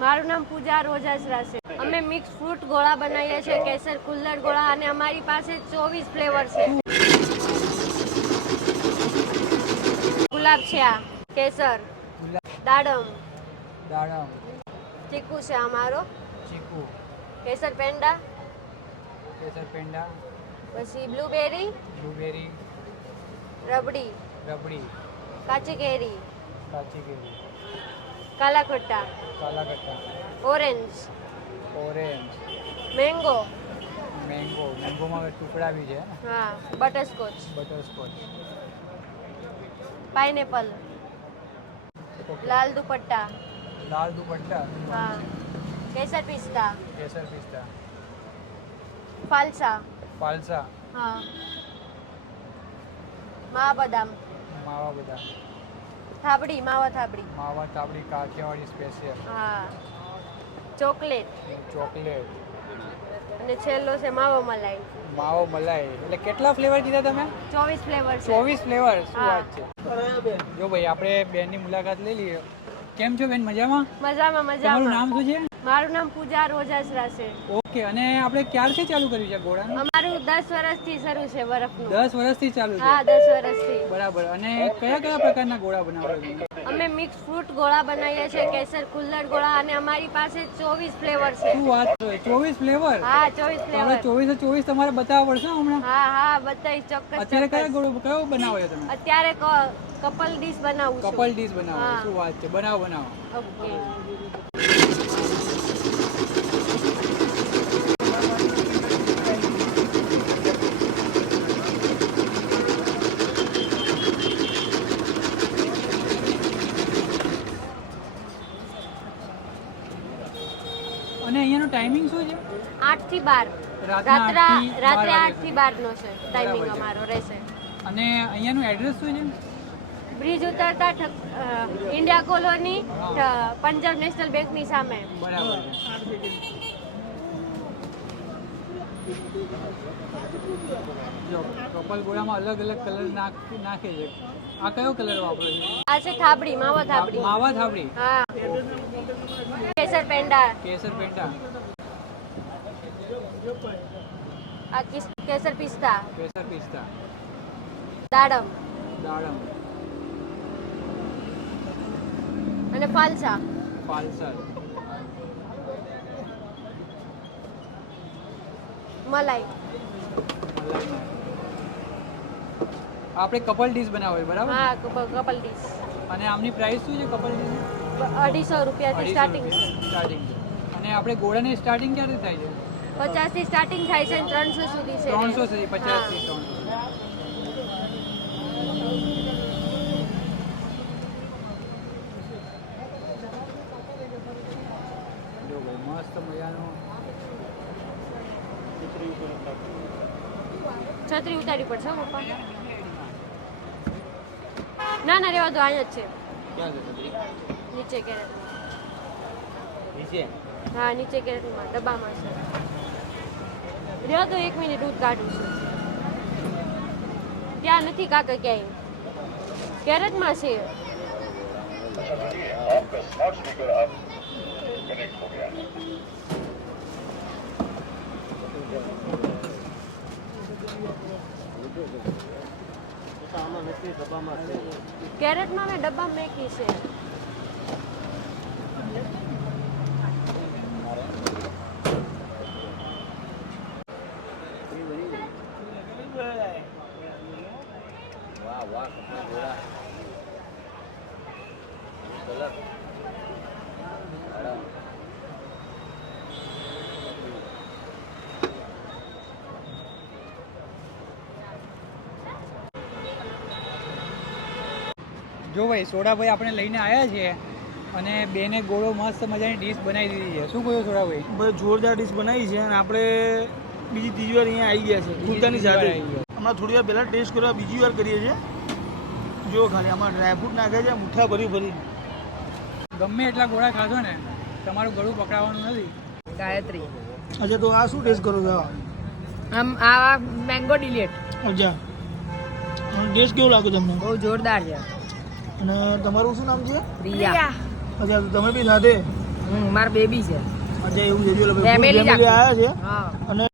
મારું નામ પૂજા રોજાસરા છે અમે મિક્સ ફ્રૂટ ગોળા બનાવીએ છીએ કેસર કુલ્લર ગોળા અને અમારી પાસે ચોવીસ ફ્લેવર છે. ગુલાબ છે આ કેસર દાડમ દાડમ ચીકુ છે અમારો ચીકુ કેસર પેંડા કેસર પેંડા પછી બ્લુબેરી બ્લુબેરી રબડી રબડી કાચી કેરી. કાચી કેરી. કાલા ખટ્ટા કાલાકટ્ટા ઓરેન્જ ઓરેન્જ મેંગો મેંગો મેંગોમાં ટુકડા બી છે હા બટરસ્કોચ બટરસ્કોચ પાઇનેપલ લાલ દુપટ્ટા લાલ દુપટ્ટા હા કેસર પિસ્તા કેસર પિસ્તા ફાલસા ફાલસા હા મા બદામ માવા બધા થાબડી માવા થાબડી. માવા થાબડી કાઠિયાવાડી સ્પેશિયલ હા. ચોકલેટ. ચોકલેટ. અને છેલ્લો છે માવો મલાઈ. માવો મલાઈ. એટલે કેટલા ફ્લેવર કીધા તમે? ચોવીસ ફ્લેવર છે. ચોવીસ ફ્લેવર. શું વાત છે? જો ભાઈ આપણે બેનની મુલાકાત લઈ લઈએ. કેમ છો બેન મજામાં? મજામાં તમારું મજામાં. નામ શું છે? મારું નામ પૂજા રોજાસરા છે. ઓકે અને આપણે ક્યારથી ચાલુ કર્યું છે ઘોડાનું અમારું દસ વર્ષથી શરૂ છે બરફનું. દસ વર્ષથી ચાલુ છે? હા દસ વર્ષથી. બરાબર અને કયા કયા પ્રકારના ઘોડા બનાવો છો અમે મિક્સ ફ્રૂટ ગોળા બનાવીએ છીએ કેસર કુલ્લર ગોળા અને અમારી પાસે ચોવીસ ફ્લેવર છે. શું વાત છે? ચોવીસ ફ્લેવર? હા ચોવીસ ફ્લેવર. ચોવીસ ચોવીસ તમારે બતાવવા પડશે હમણાં? હા હા બધાય ચોક્કસ અત્યારે કયા ગોળો કયો બનાવો છો તમે? અત્યારે કપલ ડીશ બનાવું કપલ ડીશ બનાવો. શું વાત છે? બનાવો બનાવો. ઓકે. ટાઈમિંગ શું છે? આઠથી બાર. રાત્રે રાત્રે આઠથી બાર નો છે ટાઈમિંગ અમારો રહેશે. અને અહીંયાનું એડ્રેસ શું છે? બ્રિજ ઉતરતા ઇન્ડિયા કોલોની પંજાબ નેશનલ બેંકની સામે. બરાબર જો કપલ ગોળામાં અલગ અલગ કલર નાખે છે. આ કયો કલર વાપરો છો? આ છે થાબડી માવા થાબડી. માવા થાબડી? હા. કેસર પેંડા. કેસર પેંટા આ કિસ- કેસર પિસ્તા. કેસર પિસ્તા. દાડમ. દાડમ. અને ફાલસા. પાલસર મલાઈ. આપણે કપલ ડીશ બનાવવી બરાબર? હા કપ- કપલ ડીશ અને આમની પ્રાઇસ શું છે કપલ ડીશ અઢીસો રૂપિયાથી સ્ટાર્ટિંગ સ્ટાર્ટિંગ અને આપણે ગોળાની સ્ટાર્ટિંગ ક્યાંથી થાય છે? પચાસથી સ્ટાર્ટિંગ થાય છે અને ત્રણસો સુધી છે. ત્રણસો સુધી પચાસથી ત્રણસો મસ્ત મજાનું. છત્રી ઉતારી પડશે હો પપ્પા. ના ના રેવા દો અહીંયા જ છે. નીચે કેરેટ નીચે? હા નીચે કેરેટમાં ડબ્બામાં છે. રેવા તો એક મિનિટ દૂધ કાઢું છું. ત્યાં નથી કાકા ક્યાંય. કેરેટમાં છે. કેરેટમાં મેં ડબ્બા મેકી છે. વાહ વાહ કપડા ઘોડા કલર જો ભાઈ સોડાભાઈ આપણે લઈને આવ્યા છીએ અને બેને ગોળો મસ્ત મજાની ડીશ બનાવી દીધી છે. શું કહ્યું સોડાભાઈ? બસ જોરદાર ડીશ બનાવી છે અને આપણે બીજી ત્રીજી વાર અહીંયા આવી ગયા છે. કુર્તાની સાથે. ગયા. હમણાં થોડી વાર પહેલાં ટેસ્ટ કરવા બીજી વાર કરીએ છીએ. જો ખાલી આમાં ડ્રાયફ્રૂટ નાખે છે મુઠ્ઠા ભરી ભરી. ગમે એટલા ગોળા ખાધો ને તમારું ગળું પકડાવાનું નથી. ગાયત્રી. અચ્છા તો આ શું ટેસ્ટ કરો છો? આમ આ મેંગો ડિલેટ અચ્છા. ટેસ્ટ કેવું લાગ્યું તમને? બહુ જોરદાર છે. અને તમારું શું નામ છે? રિયા અચ્છા તો તમે બી સાથે? હમ માર બેબી છે. અચ્છા એવું છે ફેમિલી આવ્યા છે. હા. અને